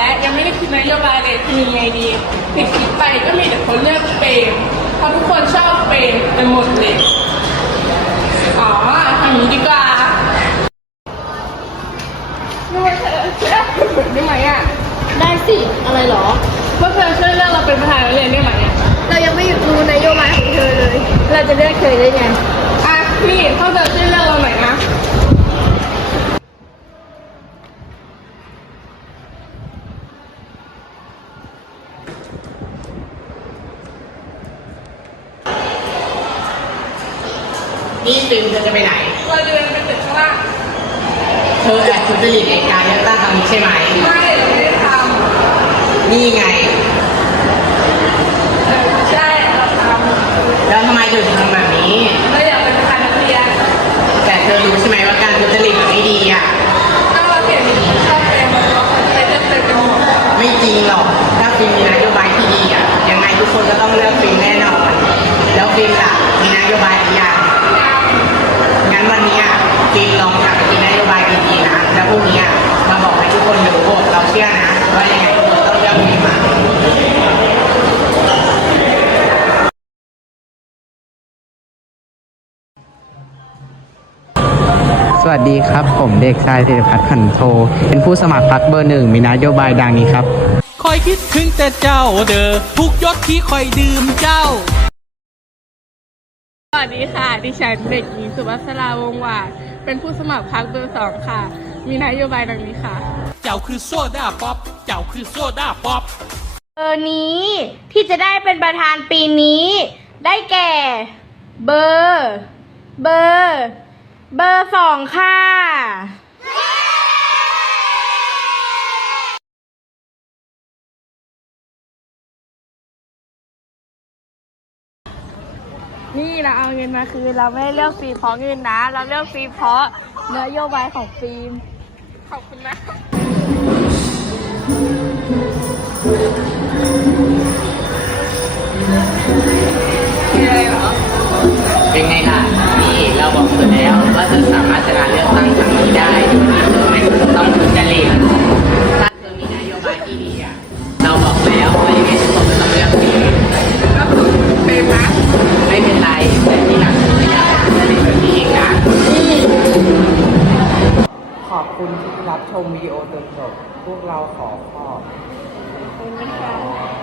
และยังไม่ได้คิดนโยบายเลยคือยังไงดีปิดคิดไปก็มีแต่คนเลือกเปรมเพราะทุกคนชอบเปรมไปหมดเลยอ๋อทำนี้ดีกว่านู่นเธอได้ไหมอะได้สิอะไรหรอเพวกเธอช่วยเลือกเราเป็นประธานนักเรียนได้ไหมอะเรายังไม่รู้นโยบายของเธอเลย เราจะเลือกเธอได้ไงอะพี่เพวกเธอ นี่ฟิล์มเธอจะไปไหน เราเดินไปตึกข้างล่างเธอแอบทุจริตในการเลือกตั้งครั้งนี้ใช่ไหม ไม่เราไม่ได้ทนี่ไงำเออใช่เราทแล้วทำไมเธอถึงทำแบบนี้ำเราอยากเป็นประธานนักเรียนแต่เธอรู้ใช่ไหมว่าการทุจริตมันไม่ดีอะ ถ้าเราเปลี่ยนเป็นคนชอบเปรมเราก็จะได้เลือกเปรมเป็นหมดไม่จริงหรอก ถ้าฟิล์มมีนโยบายที่ดีอะ ยังไงทุกคนก็ต้องเลือกฟิล์มแน่นอน แล้วฟิล์มล่ะมีนโยบายหรือยังงั้ สวัสดีครับ ผมเด็กชายธีรพัฒน์ขันโท เป็นผู้สมัครพรรคเบอร์หนึ่งมีนโยบายดังนี้ครับ คอยคิดถึงแต่เจ้าเด้อทุกยศที่คอยดื่มเจ้า สวัสดีค่ะ ดิฉันเด็กหญิงสุภัสราวงศ์หวานเป็นผู้สมัครพรรคเบอร์สองค่ะ มีนโยบายดังนี้ค่ะ เจ้าคือโซดาป๊อป เจ้าคือโซดาป๊อป เบอร์นี้ที่จะได้เป็นประธานปีนี้ ได้แก่ เบอร์ เบอร์ เบอร์สองค่ะ นี่เราเอาเงินมาคืนเราไม่เลือกฟิล์เพราะเงินนะ เราเลือกฟิล์เพราะนโยบายของฟิล์ม ขอบคุณนะ เป็นไงล่ะ นี่เราบอกคุณแล้ว จะสามารถจัดเลือกตั้งครั้งนี้ได้ไม่ต้องถึงจะริตถ้าเธอมีนโยบายที่ดีอะเราบอกแล้วว่ายังไงทุกคนต้องเลือกสีก็คือเป็นนะไม่เป็นไรแต่ที่หลังไม่ได้เป็นแบบนี้เองนะขอบคุณที่รับชมวิดีโอจนจบพวกเราขอขอบคุณนะคะ